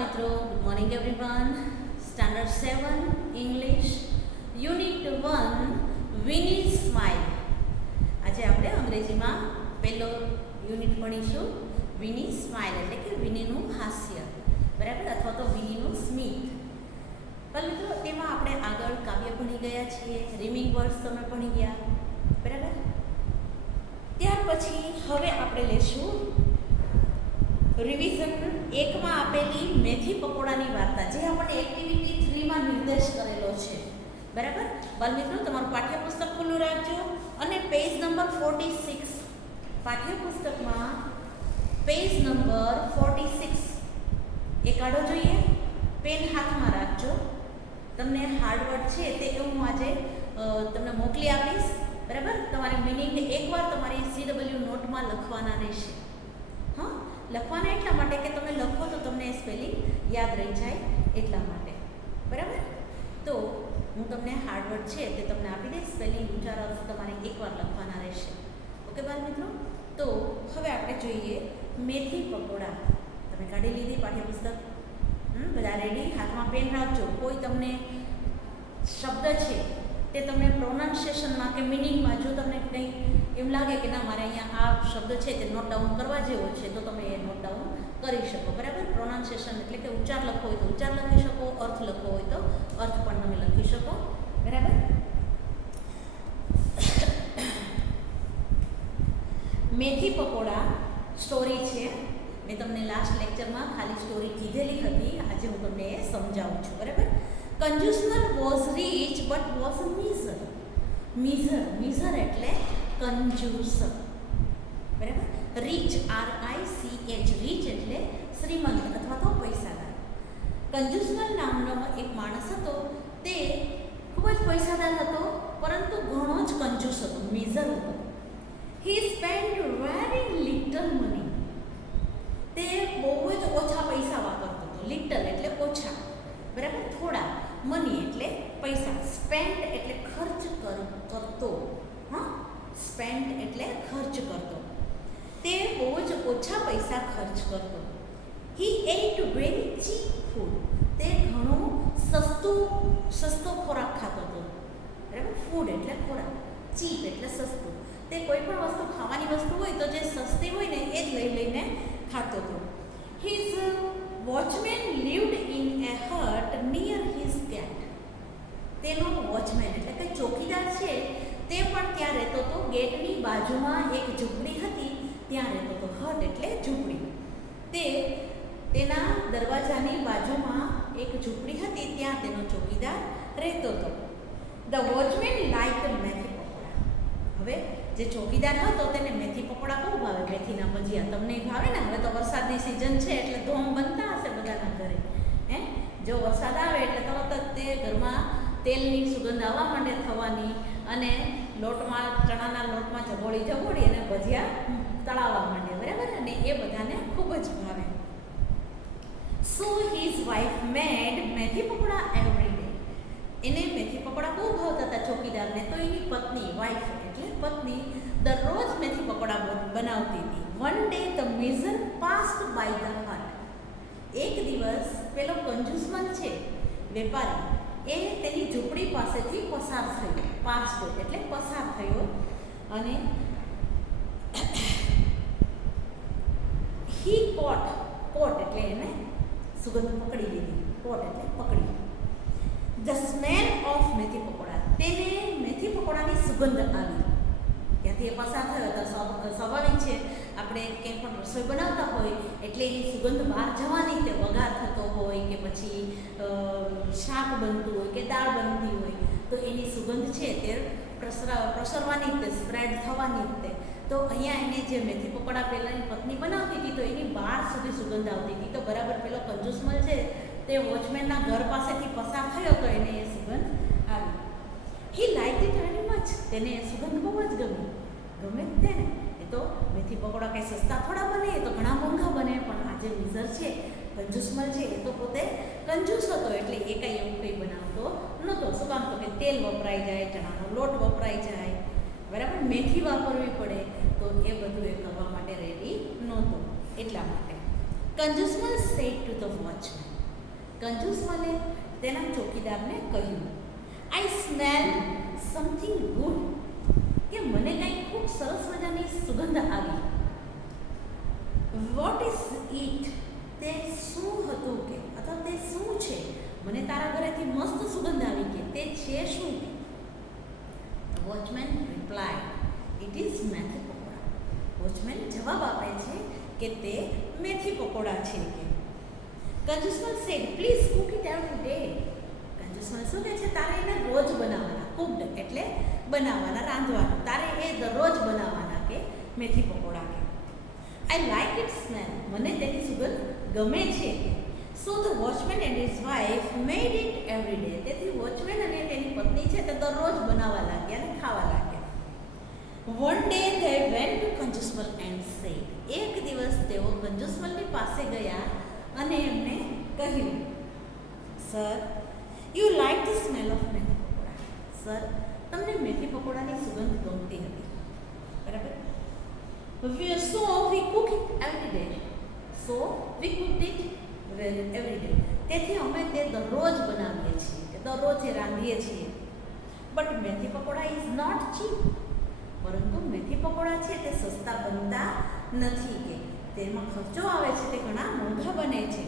મિત્રો, good morning everyone. Standard 7 English unit 1 વિની smile. આજે આપણે અંગ્રેજીમાં પહેલો યુનિટ ભણીશું વિની સ્માઇલ એટલે કે વિનીનું હાસ્ય, બરાબર, અથવા તો વિનીનું સ્મિત. પણ મિત્રો તેમાં આપણે આગળ કાવ્ય ભણી ગયા છીએ, રીમિંગ વર્ડ્સ તમે ભણી ગયા, બરાબર. ત્યાર પછી હવે આપણે લેશું રિવિઝન 1 માં આપેલી મેથી પકોડાની વાર્તા, જે આપણે એક્ટિવિટી 3 માં નિર્દેશ કરેલો છે, બરાબર. બાળમિત્રો, તમારું પાઠ્યપુસ્તક ખુલ્લું રાખજો અને પેજ નંબર 46, પાઠ્યપુસ્તકમાં પેજ નંબર 46 એ કાઢો જોઈએ. પેન હાથમાં રાખજો. તમને હાર્ડવર્ડ છે તે હું આજે તમને મોકલી આપીશ, બરાબર. તમારે મિનિંગ એકવાર તમારી CW નોટમાં લખવાના રહેશે. હા, લખવાના એટલા માટે કે તમે લખો તો તમને સ્પેલિંગ યાદ રહી જાય એટલા માટે, બરાબર. તો હું તમને હાર્ડવર્ડ છે તે તમને આપી દઈશ, સ્પેલિંગ ઉચ્ચારણ તમારે એકવાર લખવાના રહેશે. ઓકે બાળ મિત્રો, તો હવે આપણે જોઈએ મેથી પકોડા. તમે કાઢી લીધી પાઠ્યપુસ્તક? બધા રેડી? હાથમાં પેન રાખજો. કોઈ તમને શબ્દ છે તે તમને પ્રોનાઉન્સિએશનમાં કે મિનિંગમાં જો તમને કંઈ એમ લાગે કે ના મારે અહીંયા આ શબ્દ છે તે નોટ ડાઉન કરવા જેવો છે, તો તમે એ નોટ ડાઉન કરી શકો, બરાબર. પ્રોનાઉન્સિએશન એટલે કે ઉચ્ચાર લખવો હોય તો ઉચ્ચાર લખી શકો, અર્થ લખવો હોય તો અર્થ પણ તમે લખી શકો, બરાબર. મેથી પકોડા સ્ટોરી છે. મેં તમને લાસ્ટ લેક્ચરમાં ખાલી સ્ટોરી કીધેલી હતી, આજે હું તમને એ સમજાવું છું, બરાબર. Kanjusmal was rich but was miser. Miser એટલે કંજૂસ, બરાબર. રીચ, RICH, રીચ એટલે શ્રીમંત અથવા તો પૈસાદાર. કંજુસમલ નામનો એક માણસ હતો, તે ખૂબ જ પૈસાદાર હતો, પરંતુ ઘણો જ કંજૂસ હતો, મિઝર હતો. હી સ્પેન્ડ વેરી લિટલ મની. તે બહુ જ ઓછા પૈસા વાપરતો હતો. લિટલ એટલે ઓછા, બરાબર, થોડા. મની એટલે પૈસા. સ્પેન્ડ એટલે ખર્ચ કરતો. હા, સ્પેન્ડ એટલે ખર્ચ કરતો. તે બહુ જ ઓછા પૈસા ખર્ચ કરતો. હી એટ વેરી ચીપ ફૂડ. તે ઘણો સસ્તો ખોરાક ખાતો હતો, બરાબર. ફૂડ એટલે ખોરાક, ચીપ એટલે સસ્તું. તે કોઈ પણ વસ્તુ, ખાવાની વસ્તુ હોય તો જે સસ્તી હોય ને એ જ લઈને ખાતો હતો. His watchman lived in a hut near his gate. તેનો વોચમેન એટલે કે ચોકીદાર છે તે પણ ત્યાં રહેતો હતો. ગેટની બાજુમાં એક ઝૂંપડી હતી, ત્યાં રહેતો હતો. હટ એટલે ઝૂંપડી. તેના દરવાજાની બાજુમાં એક ઝૂંપડી હતી, ત્યાં તેનો ચોકીદાર રહેતો હતો. ધ વોચમેન લાઇક્ડ મેથી પકોડા. હવે જે ચોકીદાર હતો તેને મેથી પકોડા બહુ ભાવે. મેથીના ભજીયા તમને ભાવે ને? હવે તો વરસાદની સિઝન છે એટલે ધોમ બનતા હશે બધાના ઘરે. જો વરસાદ આવે એટલે તરત જ તે ઘરમાં તેલની સુગંધ આવવા માંડે થવાની, અને લોટમાં, ચણાના લોટમાં જબોળી અને ભજીયા તળાવવા માંડે, બરાબર. અને એ બધાને ખૂબ જ ભાવે. સો હિઝ વાઇફ મેડ મેથી પકોડા એવરી ડે. એને મેથી પકોડા બહુ ભાવતા હતા ચોકીદારને, તો એની પત્ની, વાઇફ એટલે પત્ની, દરરોજ મેથી પકોડા બનાવતી હતી. One day the miser passed by the hut. એક દિવસ પેલો કંજૂસમન છે, વેપારી, એ તેની ઝૂંપડી પાસેથી પસાર થયો. પાસ્ડ એટલે પસાર થયો, અને હી કોટ એટલે એને સુગંધ પકડી લીધી. કોટ એટલે પકડી. ધ સ્મેલ ઓફ મેથી પકોડા. તેને મેથી પકોડાની સુગંધ આવી. ત્યાંથી એ પસાર થયો તો સ્વાભાવિક છે, આપણે કંઈ પણ રસોઈ બનાવતા હોય એટલે એની સુગંધ બહાર જવાની, તે વઘાર થતો હોય કે પછી શાક બનતું હોય કે દાળ બનતી હોય, તો એની સુગંધ છે તે પ્રસરવાની જ તે, સ્પ્રેડ થવાની જ તે. તો અહીંયા એને જે મેથી પકોડા પહેલાંની પત્ની બનાવતી હતી, તો એની બહાર સુધી સુગંધ આવતી હતી. તો બરાબર પેલો કંજૂસમલ છે તે વોચમેનના ઘર પાસેથી પસાર થયો તો એને એ સુગંધ આવી. હી લાઇક ઇટ વેરી મચ. તેને એ સુગંધ બહુ જ ગમી. ગમે તેને. એ તો મેથી પકોડા કંઈ સસ્તા થોડા બને, એ તો ઘણા મોંઘા બને. પણ આજે મિઝર છે, કંજૂસમલ છે, એ તો પોતે કંજૂસ હતો એટલે એ કંઈ એવું કંઈ બનાવતો નહોતો. શું કામ? તો કે તેલ વપરાઈ જાય, ચણાનો લોટ વપરાઈ જાય, બરાબર, મેથી વાપરવી પડે, તો એ બધું એ કરવા માટે રેડી નહોતો, એટલા માટે. Kanjusmal said to the watchman. કંજુસમલે તેના ચોકીદારને કહ્યું, આઈ સ્મેલ સમથિંગ ગુડ, કે મને કંઈક ખૂબ સરસ મજાની સુગંધ આવી. વોટ ઇઝ ઇટ, તે શું હતું કે, અથવા તે શું છે? મને તારા ઘરેથી મસ્ત સુગંધ આવી કે તે છે શું? વોચમેન રિપ્લાય, ઇટ ઇઝ મેથી પકોડા. વોચમેન જવાબ આપે છે કે તે મેથી પકોડા છે કે. Kanjusmal said, please cook it every day. Kanjusmal શું કહે છે? તારે એને રોજ બનાવવાના. કુકડ એટલે બનાવવાના, રાંધવાના. તારે એ દરરોજ બનાવવાના કે મેથી પકોડા કે. આઈ લાઈક ઇટ સ્મેલ, મને તેની સુગંધ ગમે છે કે. So the watchman and his wife made it every day. તેથી વોચમેન અને તેની પત્ની છે તે દરરોજ બનાવવા લાગ્યા અને ખાવા લાગ્યા. One day they went to Kanjusmal and said. એક દિવસ તેઓ કંજુસમલની પાસે ગયા અને એમને કહ્યું, sir, you like the smell of મેથી પકોડા. સર, તમને મેથી પકોડાની સુગંધ ગમતી હતી, બરાબર? So we cook it every day. So we cooked it every day. તેથી અમે તે દરરોજ બનાવીએ છીએ, કે દરરોજ રાંધીએ છીએ. બટ મેથી પકોડા ઇઝ નોટ ચીપ. પરંતુ મેથી પકોડા છે તે સસ્તા બનતા નથી કે તેમાં ખર્ચો આવે છે, તે ઘણા મોંઘા બને છે.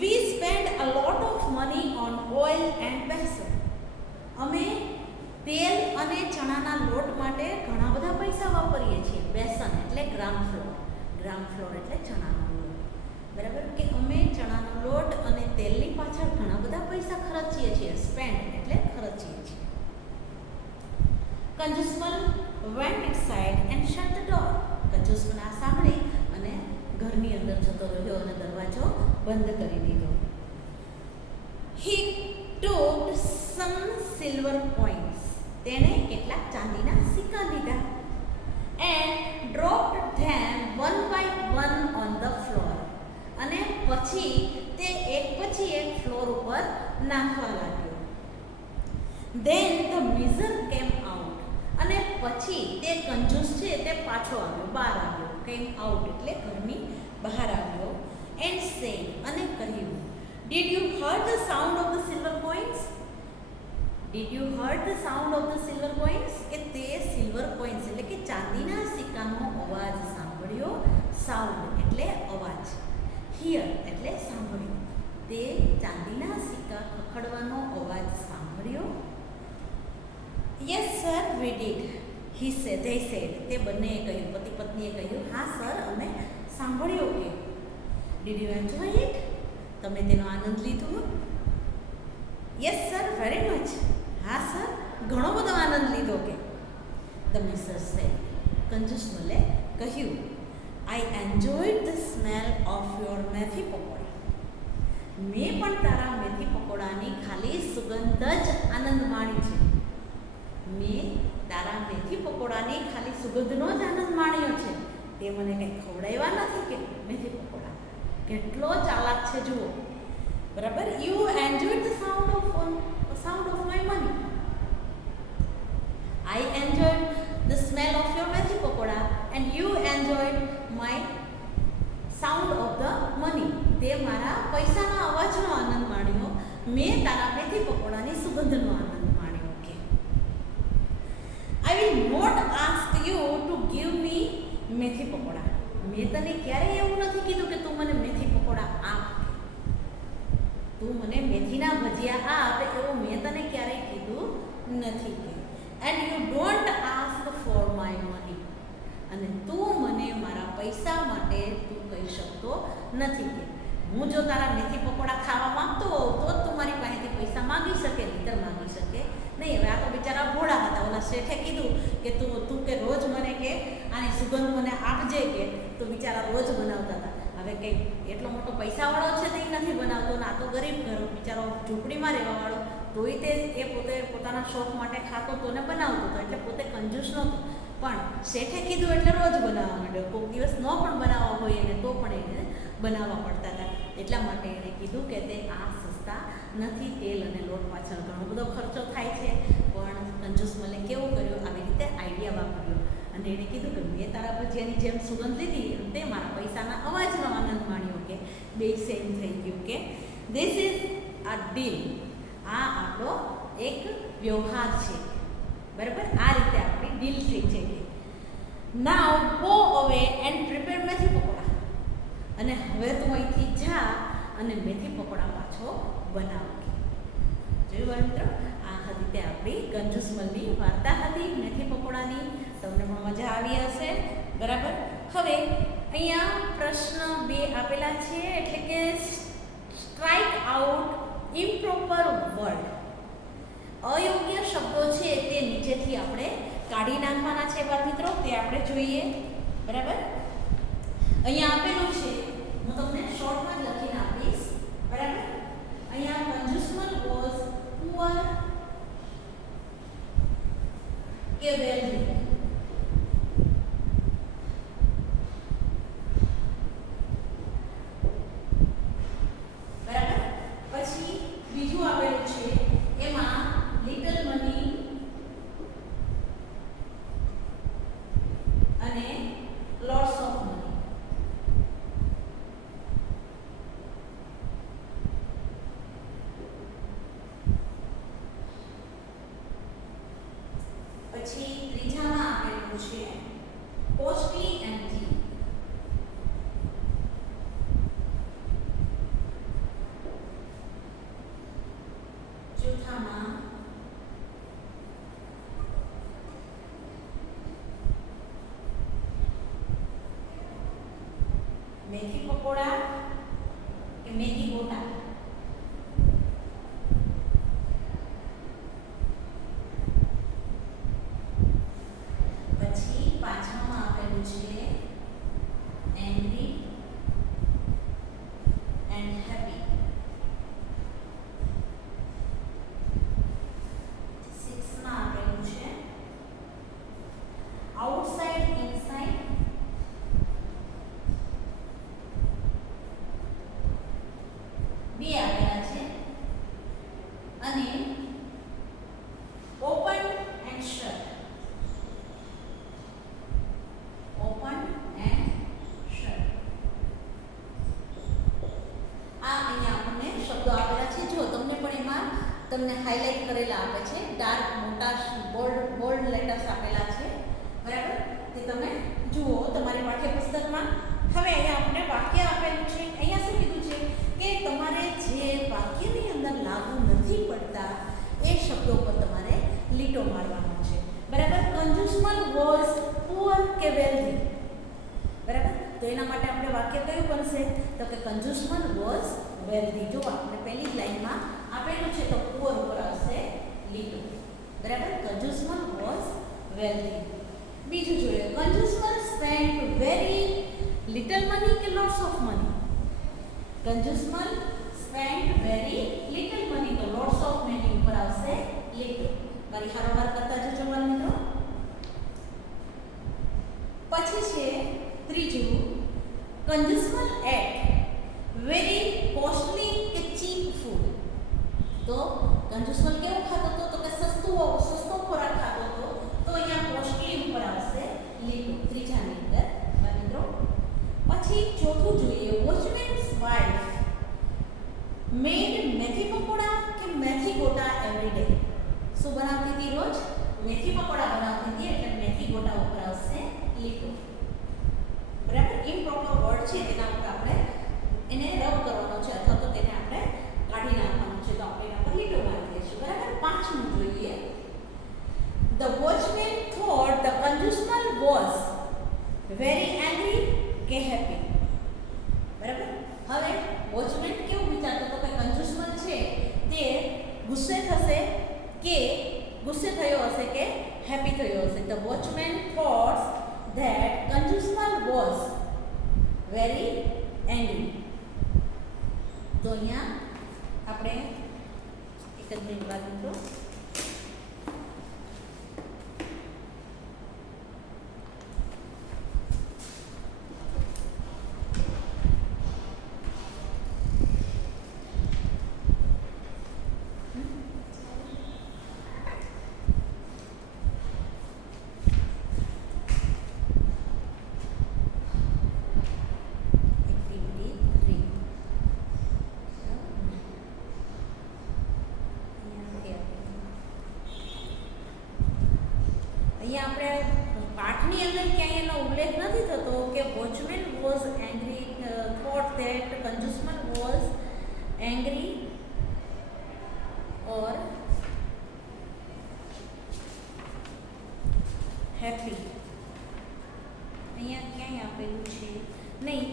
We spend a lot of money on oil and besan. અમે તેલ અને ચણાના લોટ માટે ઘણા બધા પૈસા વાપરીએ છીએ. બેસન એટલે ગ્રામ ફ્લોર, ગ્રામ ફ્લોર એટલે ચણાનો લોટ, બરાબર? કે અમે ચણાનો લોટ અને તેલની પાછળ ઘણા બધા પૈસા ખર્ચીએ છીએ. સ્પેન્ડ એટલે ખર્ચીએ છીએ. Kanjusmal went inside and shut the door. Kanjusmal આ સાંભળી અને ઘરની અંદર જતો રહ્યો અને દરવાજો બંધ કરી દીધો. He took some silver coins. તેણે કેટલાક ચાંદીના સિક્કા લીધા. And dropped them one by one on the floor. અને પછી તે એક પછી એક ફ્લોર ઉપર નાખવા લાગ્યો. Than the મિઝર came out. અને પછી તે કંજૂસ છે તે પાછો આવ્યો, બહાર આવ્યો. કેમ આઉટ એટલે ઘરની બહાર આવ્યો. એન્ડ સેડ, અને કહ્યું, did you hard the sound of the silver coins? Did you hard the sound of the silver coins? કે તે સિલ્વર કોઇન્સ એટલે કે ચાંદીના સિક્કાનો અવાજ સાંભળ્યો. સાઉન્ડ એટલે અવાજ, હિયર એટલે સાંભળ્યો. તે ચાંદીના સિક્કા ખખડવાનો અવાજ સાંભળ્યો. Yes sir, we did. He said, they sad. તે બંનેએ કહ્યું, પતિ પત્નીએ કહ્યું, હા સર, અમે સાંભળ્યો કે. Did you enjoy it? તમે તેનો આનંદ લીધો? Yes sir, very much. હા સર, ઘણો બધો આનંદ લીધો કે. The મિસર sad. કંજુસમલે કહ્યું, આઈ enjoyed the smell of your methi pakoda. મેં પણ તારા મેથી પકોડાની ખાલી સુગંધ જ આનંદ માણી છે. મેં તારા મેથી પકોડાની ખાલી સુગંધનો જ આનંદ માણ્યો છે. તે મને કંઈ ખવડાવ્યા નથી કે મેથી પકોડા. કેટલો ચાલાક છે જુઓ, બરાબર? You enjoyed the sound of my money. I enjoyed the smell of your methi pakora and you enjoyed my sound of the money. તે મારા પૈસાના અવાજનો આનંદ માણ્યો, મેં તારા મેથી પકોડાની સુગંધનો આનંદ માણ્યો કે. I will not ask you to give me methi pakoda. મેં તને ક્યારેય એવું નથી કીધું કે તું મને મેથી પકોડા આપ, તું મને મેથીના ભજીયા આપ, એવું મેં તને ક્યારેય કીધું નથી કે. And you don't ask for my money. અને તું મને મારા પૈસા માટે તું કહી શકતો નથી કે. હું જો તારા મેથી પકોડા ખાવા માંગતો હોઉં તો જ તું મારી પાસેથી પૈસા માગી શકે, નહીંતર માગી શકે નહીં. હવે આ તો બિચારા ભોળા હતા. ઓલા શેઠે કીધું કે તું કે રોજ મને કે આની સુગંધ મને આપજે કે, તો બિચારા રોજ બનાવતા હતા. હવે કંઈ એટલો મોટો પૈસાવાળો છે તે નથી બનાવતો, ને આ તો ગરીબ ઘર બિચારો ઝૂંપડીમાં રહેવાવાળો, તોય તે પોતે પોતાના શોખ માટે ખાતો હતો ને બનાવતો હતો. એટલે પોતે કંજૂસ નહોતો, પણ શેઠે કીધું એટલે રોજ બનાવવા માંડ્યો. કોઈક દિવસ ન પણ બનાવવા હોય એને તો પણ એને બનાવવા પડતા હતા. એટલા માટે એણે કીધું કે તે આ સસ્તા નથી. તેલ અને લોટ પાછળ ઘણો બધો ખર્ચો થાય છે, પણ કંજૂસમલે કેવું કર્યું, આવી રીતે આઈડિયા વાપર્યો. અને એણે કીધું કે મેં તારા ભજીયાની જેમ સુગંધ લીધી, તે મારા પૈસાના અવાજનો બે સેમ થઈ ગયું કે ધીસ ઇઝ અ ડીલ. આ આપણો એક વ્યવહાર છે, બરાબર. આ રીતે આપણી ડીલ થઈ છે. નાવ ગો અવે એન્ડ પ્રિપેર મેથી પકોડા. અને હવે તું અહીંથી જા અને મેથી પકોડા પાછો બનાવ. જોયું બાળ મિત્રો, આ હતી તે આપણી કંજુસમલની વાર્તા હતી મેથી પકોડાની. તમને પણ મજા આવી હશે, બરાબર. હવે અહીંયા પ્રશ્ન 2 આપેલા છે, એટલે કે સ્ટ્રાઇક આઉટ ઇમ્પ્રોપર વર્ડ. અયોગ્ય શબ્દો છે તે નીચેથી આપણે કાઢી નાખવાના છે બાળ મિત્રો, તે આપણે જોઈએ, બરાબર. અહીંયા આપેલું છે, હું તમને શોર્ટમાં જ લખીને આપીશ, બરાબર. અહીંયા કંજુસમલ વોઝ પુઅર કે વેલ્ધી. બરાબર. પછી બીજું આપેલું છે, એમાં લિટલ મની અને લોટ્સ ઓફ મની. પછી ત્રીજામાં આપેલું છે કોસ્ટલી એન્ડ ચીપ. ચોથામાં મેથી પકોડા કે મેથી ગોટા. પછી પાંચમામાં આપેલું છે એંગ્રી એન્ડ હેપી. સિક્સમાં આપેલું છે આઉટસાઇડ ઇનસાઇડ. બે આપેલા છે અને open and shut. Open and shut. આ અહીંયા આપણને શબ્દો આપેલા છે. જો તમને પણ એમાં તમને હાઇલાઇટ કરેલા આપે છે, ડાર્ક મોટા બોલ્ડ લેટર્સ આપેલા છે, બરાબર. તે તમે જુઓ તમારી પાઠ્યપુસ્તકમાં. હવે અહીંયા આપણને વાક્ય આપેલું છે. અહીંયા શું કીધું છે કે તમારે જે વાક્યની અંદર લાગુ નથી પડતા એ શબ્દો પર તમારે લીટો મારવાનો છે, બરાબર. કંજુસમલ વોઝ પુઅર કે વેલ્ધી, બરાબર. તો એના માટે આપણે વાક્ય કયું બનશે? તો કે કંજુસમલ વોઝ વેલ્ધી. જો આપણે પહેલી જ લાઈનમાં આપેલું છે તો પુઅર ઉપર આવશે લીટો, બરાબર. Kanjusmal was wealthy. બીજું જોઈએ, Kanjusmal spent very little money કે lots of money. Kanjusmal spent very little money તો લોટ્સ ઓફ મની ઉપર આવશે લીટો. મારી હારોહાર કરતા જજો બાળ મિત્રો. પછી છે ત્રીજું, કંજુસમલ એટ વેરી કોસ્ટલી કે ચીપ ફૂડ. તો કંજુસમલ કેવું ખાતો હતો? તો કે સસ્તો ખોરાક ખાતો હતો, તો અહીંયા કોસ્ટલી ઉપર આવશે લીટો ત્રીજાની અંદર, બાળ મિત્રો. પછી ચોથું જોઈએ, વોચમેન્સ વાઇફ મેડ મેથી પકોડા કે મેથી ગોટા એવરી ડે. શું બનાવતી હતી? રોજ મેથી પકોડા બનાવતી હતી, એટલે મેથી ગોટા ઉપર આવશે લીટો, બરાબર. ઇમ્પ્રોપર વર્ડ છે તેના ઉપર આપણે એને રબ કરવાનો છે અથવા તો તેને આપણે કાઢી નાખવાનું છે, તો આપણે એના પર લીટો મારી દઈશું, બરાબર. પાંચમું જોઈએ, the watchman thought the Kanjusmal was very angry કે હેપી, બરાબર. હવે વોચમેન કેવું વિચારતો હતો કે કંજુસમલ છે તે ગુસ્સે થશે કે ગુસ્સે થયો હશે કે હેપી થયો હશે. The watchman thoughts that Kanjusmal was very angry. તો અહીંયા આપણે એક જ મિનિટ બાદ મિત્રો.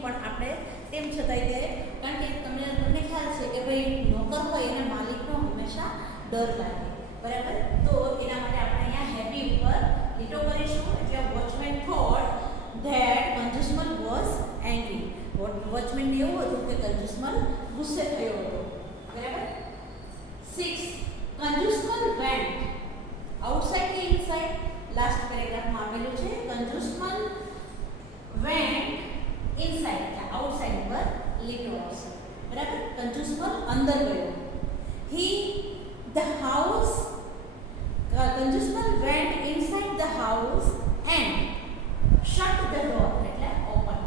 પણ આપણે તેમ છતાંય તે, કારણ કે તમને ખ્યાલ છે કે ભાઈ નોકર હોય એને માલિકનો હંમેશા ડર લાગે, બરાબર. તો એના માટે આપણે અહીંયા હેપી ઉપર લીટો કરીશું. એટલે watchman thought that Kanjusmal was angry. વોચમેનને એવું હતું કે કંજુસમલ ગુસ્સે થયો હતો, બરાબર. 6. કંજુસમલ વેન્ટ આઉટસાઇડ કે ઇનસાઇડ? લાસ્ટ પેરેગ્રાફમાં આપેલું છે કંજુસમલ વેન્ટ ઇનસાઇડ, એટલે આઉટસાઇડ ઉપર લીટો આવશે, બરાબર. કંજુસમલ અંદર ગયો. Kanjusmal went inside the house and shut the door, એટલે open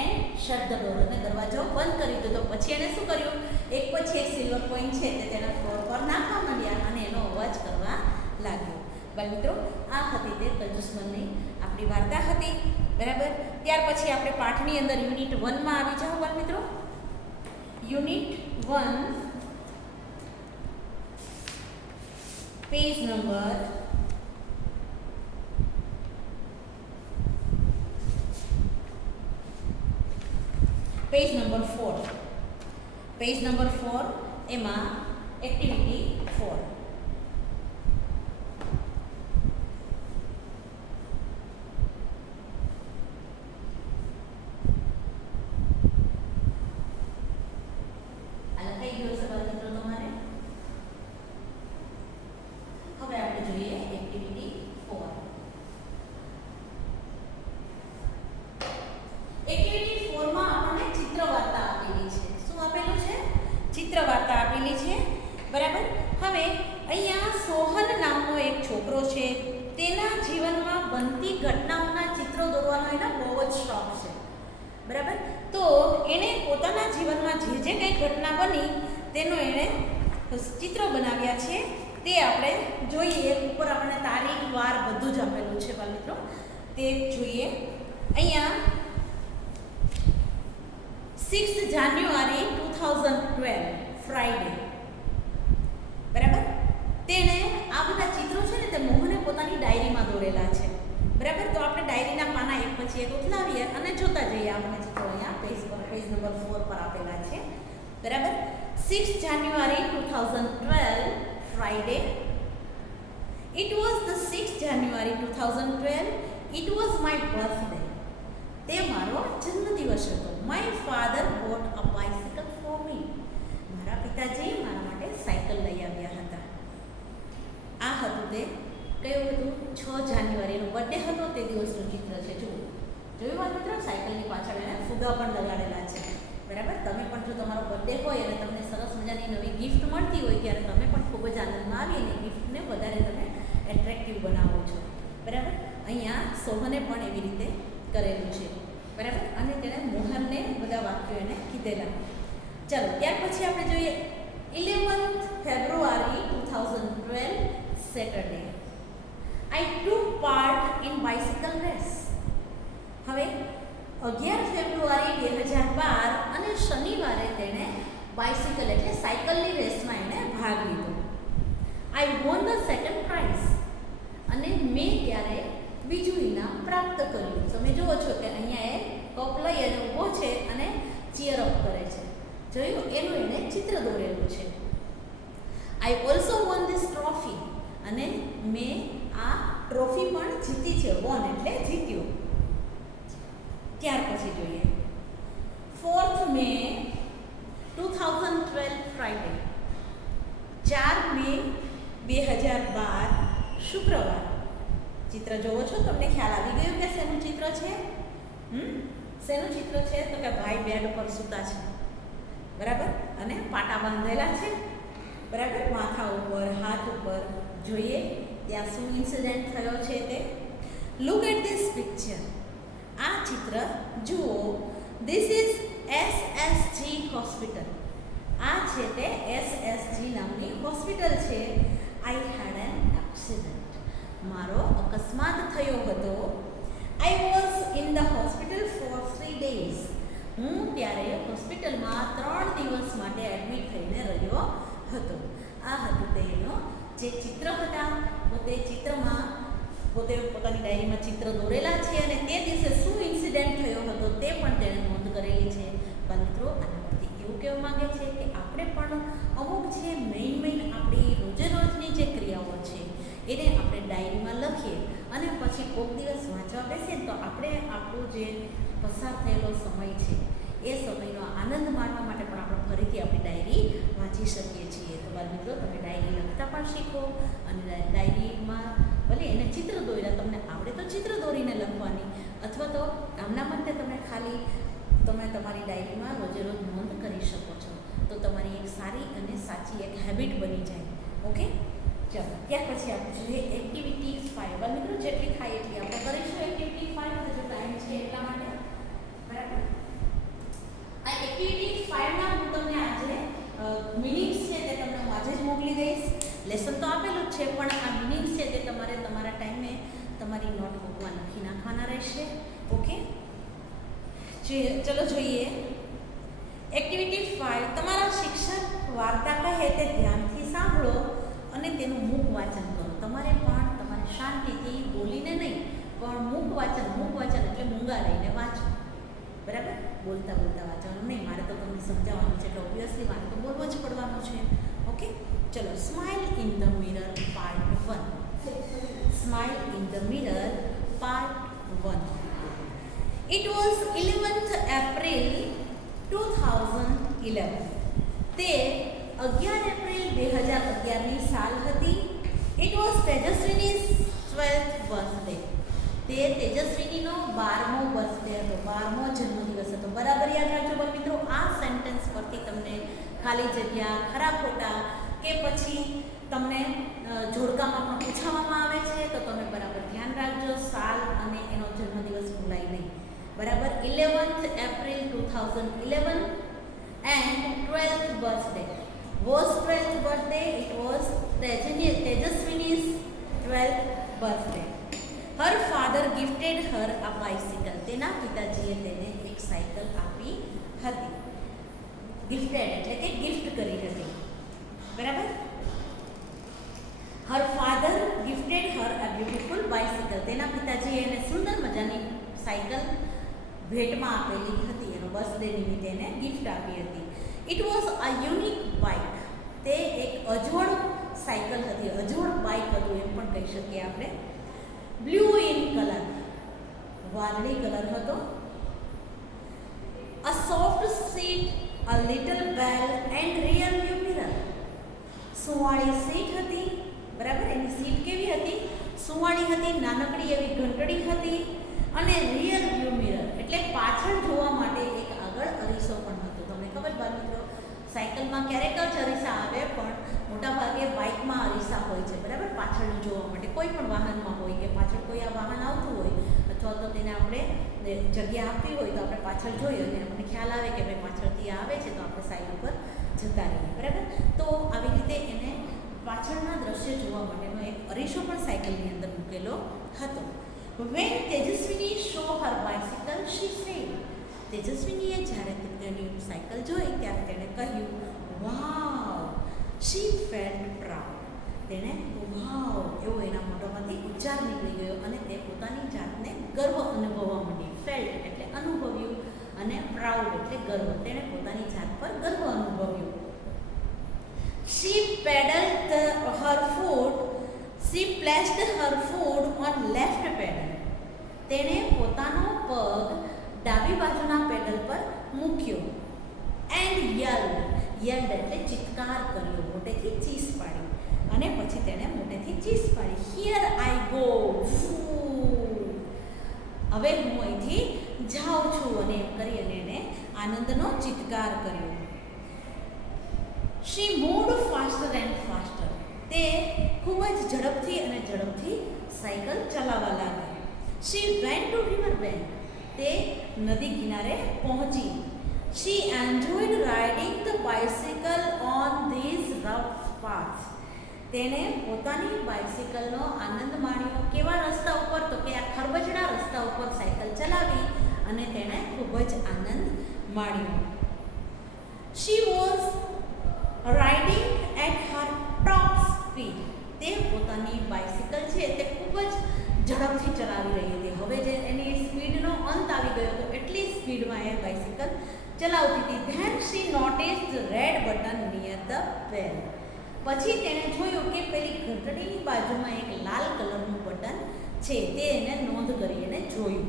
and shut the door, અને દરવાજો બંધ કરી દીધો. પછી એને શું કર્યું? એક પછી એક સિલ્વર કોઈન છે તે તેના ફ્લોર પર નાખવા માંડ્યા અને એનો અવાજ કરવા લાગ્યો. બાળ મિત્રો, આ હતી તે કંજુસમલની આપણી વાર્તા હતી, બરાબર. ત્યાર પછી આપણે પાઠની અંદર યુનિટ 1 માં આવી જાઓ બાળ મિત્રો. Unit 1 page number 4. Page number 4 એમાં એક્ટિવિટી 4. બરાબર. તો એણે પોતાના જીવનમાં જે જે કંઈ ઘટના બની તેનો એણે ચિત્ર બનાવ્યા છે. તે આપણે જોઈએ. ઉપર આપણને તારીખ, વાર બધું જ આપેલું છે બાળ મિત્રો, તે જોઈએ. અહીંયા 6 જાન્યુઆરી 2012 ફ્રાઈડે, બરાબર. તેણે આ બધા ચિત્રો છે ને તે મોહને પોતાની ડાયરીમાં દોરેલા છે, બરાબર. તો આપણે ડાયરીના પાના એક પછી એક ઉથલાવીએ અને જોતા જઈએ. આપણે ચિત્રો અહીંયા પેજ નંબર 4 પર આપેલા છે, બરાબર. 6 જાન્યુઆરી 2012 Friday. It was the 6th January 2012. It was my birthday. તે મારો જન્મદિવસ હતો. My father bought a bicycle for me. મારા પિતાજી મારા માટે સાયકલ લઈ આવ્યા હતા. આ હતું તે કયું હતું? 6 જાન્યુઆરીનો બર્થડે હતો તે દિવસનું ચિત્ર છે. જુઓ, જોયું વાત મિત્રો? સાયકલની પાછળ એને ફુગા પણ લગાડેલા છે, બરાબર. તમે પણ જો તમારો બર્થડે હોય અને તમને સરસ મજાની નવી ગિફ્ટ મળતી હોય ત્યારે તમે પણ ખૂબ જ આનંદમાં આવી અને ગિફ્ટને વધારે તમે એટ્રેક્ટિવ બનાવો છો, બરાબર. અહીંયા સોહને પણ એવી રીતે કરેલું છે, બરાબર. અને તેણે મોહનને બધા વાક્યો એને કીધેલા. ચાલો, ત્યાર પછી આપણે જોઈએ 11th February 2012 Saturday. I took part in bicycle race. હવે 11 ફેબ્રુઆરી 2012 અને શનિવારે તેણે બાઇસિકલ એટલે સાયકલની રેસમાં એણે ભાગ લીધો. આઈ વોન ધ સેકન્ડ પ્રાઇઝ, અને મેં ત્યારે બીજું ઇનામ પ્રાપ્ત કર્યું. તમે જુઓ છો કે અહીંયા એ કપ લઈ અને ઊભો છે અને ચીયર અપ કરે છે. જોયું? એનું એણે ચિત્ર દોરેલું છે. I also won this trophy, અને મેં આ ટ્રોફી પણ જીતી છે. વોન એટલે જીત્યો. ત્યાર પછી જોઈએ 4th મે 2012 ફ્રાઈડે. 4 મે 2012 શુક્રવાર. ચિત્ર જોવો છો? તમને ખ્યાલ આવી ગયો કે શેનું ચિત્ર છે? શેનું ચિત્ર છે? તો કે ભાઈ બેડ ઉપર સૂતા છે, બરાબર. અને પાટા બાંધેલા છે, બરાબર. માથા ઉપર, હાથ ઉપર. જોઈએ ત્યાં શું ઇન્સિડન્ટ થયો છે તે. Look at this picture. આ ચિત્ર જુઓ. This is SSG hospital. આ છે તે SSG નામની હોસ્પિટલ છે. I had an accident. મારો અકસ્માત થયો હતો. I was in the hospital for 3 days. હું ત્યારે હોસ્પિટલમાં 3 દિવસ માટે એડમિટ થઈને રહ્યો હતો. આ હતું તેનો જે ચિત્ર હતા. પોતે ચિત્રમાં પોતે પોતાની ડાયરીમાં ચિત્ર દોરેલા છે અને તે દિવસે શું ઇન્સિડન્ટ થયો હતો તે પણ તેણે સમય છે એ સમયનો આનંદ માણવા માટે પણ આપણે ફરીથી આપણી ડાયરી વાંચી શકીએ છીએ. તો બાળ મિત્રો, તમે ડાયરી લખતા પણ શીખો અને ડાયરીમાં ભલે એને ચિત્ર દોરેલા તમને આવડે તો ચિત્ર દોરીને લખવાની, અથવા તો આમના માટે તમે ખાલી તમે તમારી ડાયરીમાં રોજે રોજ નોંધ કરી શકો છો. તો તમારી એક સારી અને સાચી એક હેબિટ બની જાય. ઓકે, ચાલો ત્યાર પછી આપણે જોઈએ એક્ટિવિટી 5. બાળ મિત્રો, જેટલી થાય એટલી આપણે કરીશું એક્ટિવિટી 5, હજુ ટાઈમ છે એટલા માટે. બરાબર, આ એક્ટિવિટી 5 ના હું તમને આજે મિનિંગ્સ છે તે તમને હું આજે જ મોકલી દઈશ. લેસન તો આપેલું જ છે, પણ આ મિનિંગ્સ છે તે તમારે તમારા ટાઈમે તમારી નોટબુકમાં લખી નાખવાના રહેશે. ઓકે, ચલો જોઈએ એક્ટિવિટી 5. તમારા શિક્ષક વાર્તા કહે તે ધ્યાનથી સાંભળો અને તેનું મુખ વાંચન કરો. તમારે પણ તમારે શાંતિથી બોલીને નહીં, પણ મુખ વાંચન એટલે મૂંગા રહીને વાંચો. બરાબર, બોલતા વાંચવાનું નહીં. મારે તો તમને સમજાવવાનું છે એટલે ઓબ્વિયસલી મારે તો બોલવું જ પડવાનું છે. ઓકે, ચલો smile in the mirror part 1. Smile in the mirror part 1. It was 11th April 2011. તે 11 એપ્રિલ 2011ની સાલ હતી. It was Tejaswini 12th birthday. તે તેજસ્વીનીનો 12મો બર્થડે હતો, 12મો જન્મદિવસ હતો. બરાબર યાદ રાખજો બાળ મિત્રો. આ સેન્ટેન્સ પરથી તમને ખાલી જગ્યા, ખરા ખોટા કે પછી તમને જોડકામાં પણ પૂછવામાં આવે છે તો તમે બરાબર ધ્યાન રાખજો. સાલ અને એનો જન્મદિવસ ભૂલાય નહીં. બરાબર, 11th April 2011 and 12th birthday. Was 12th birthday? It was Tejaswini's 12th birthday. Her father gifted her a bicycle. તેના પિતાજીએ તેને એક સાયકલ આપી હતી. ગિફ્ટેડ એટલે કે ગિફ્ટ કરી હતી. બરાબર, her father gifted her a beautiful bicycle. તેના પિતાજીએ એને સુંદર મજાની સાયકલ ભેટમાં આપેલી હતી. એનો બર્થડે નિમિત્તે એને ગિફ્ટ આપી હતી. It was a unique bike. તે એક અજોડ સાયકલ હતી, અજોડ બાઇક હતું એમ પણ કહી શકીએ આપણે. બ્લુ ઇન કલર, વાદળી કલર હતો. A soft seat, a little bell and rear view mirror. સુંવાળી સીટ હતી. બરાબર, એની સીટ કેવી હતી? સુંવાળી હતી, નાનકડી એવી ઘંટડી હતી. અને રિયર વ્યૂ મિરર એટલે પાછળ જોવા માટે એક આગળ અરીસો પણ હતો. તમને ખબર બાળ મિત્રો, સાયકલમાં ક્યારેક જ અરીસા આવે, પણ મોટાભાગે બાઇકમાં અરીસા હોય છે. બરાબર, પાછળનું જોવા માટે કોઈ પણ વાહનમાં હોય કે પાછળ કોઈ આ વાહન આવતું હોય અથવા તો તેને આપણે જગ્યા આપવી હોય તો આપણે પાછળ જોઈએ અને આપણને ખ્યાલ આવે કે ભાઈ પાછળથી આવે છે તો આપણે સાઈડ ઉપર જતા રહીએ. બરાબર, તો આવી રીતે એને પાછળના દ્રશ્ય જોવા માટેનો એક અરીસો પણ સાયકલની અંદર મૂકેલો હતો. When Tejaswini saw her bicycle, she said. તેજસ્વીનીએ જ્યારે તેની સાયકલ જોઈ ત્યારે તેણે કહ્યું, વાવ. She felt proud. તેણે વાવ એવો એના મોઢામાંથી ઉચ્ચાર નીકળી ગયો અને તે પોતાની જાતને ગર્વ અનુભવવા માંડી. ફેલ્ટ એટલે અનુભવ્યું અને પ્રાઉડ એટલે ગર્વ. તેણે પોતાની જાત પર ગર્વ અનુભવ્યું. She pedaled her foot. She placed her foot on left pedal. તેણે પોતાનો પગ ડાબી બાજુના પેડલ પર મૂક્યો. એન્ડ યલ્ડ એટલે ચિત્કાર કર્યો, મોટેથી ચીસ પાડી. અને પછી તેણે મોટેથી ચીસ પાડી. Here I go. હવે હું અહીંથી જાઉં છું. અને એમ કરી અને એને આનંદનો ચિત્કાર કર્યો. She moved faster and faster. તે ખૂબ જ ઝડપથી અને ઝડપથી સાયકલ ચલાવવા લાગી. She went to river bank. તે નદી કિનારે પહોંચી. She enjoyed riding the bicycle on these rough paths. તેણે પોતાની બાઇસિકલનો આનંદ માણ્યો. કેવા રસ્તા ઉપર? તો કે આ ખરબચડા રસ્તા ઉપર સાયકલ ચલાવી અને તેણે ખૂબ જ આનંદ માણ્યો. She was riding at her top speed. તે પોતાની બાઇસિકલ છે તે ખૂબ જ ઝડપથી ચલાવી રહી હતી. હવે જે એની સ્પીડનો અંત આવી ગયો હતો એટલી સ્પીડમાં એ બાઇસિકલ ચલાવતી હતી. Then she noticed red button near the bell. પછી તેણે જોયું કે પેલી ઘંટડીની બાજુમાં એક લાલ કલરનું બટન છે. તે એને નોંધ કરી એને જોયું.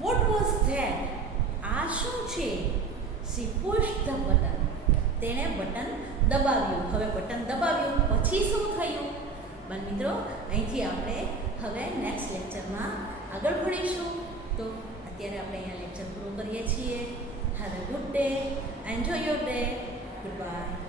What was that? આ શું છે? શી પુશ્ડ ધ બટન. તેણે બટન દબાવ્યું. હવે બટન દબાવ્યું પછી શું થયું? બાળમિત્રો, અહીંથી આપણે હવે નેક્સ્ટ લેક્ચરમાં આગળ ભણીશું. તો અત્યારે આપણે અહીંયા લેક્ચર પૂરો કરીએ છીએ. Have a good day. Enjoy your day. Good bye.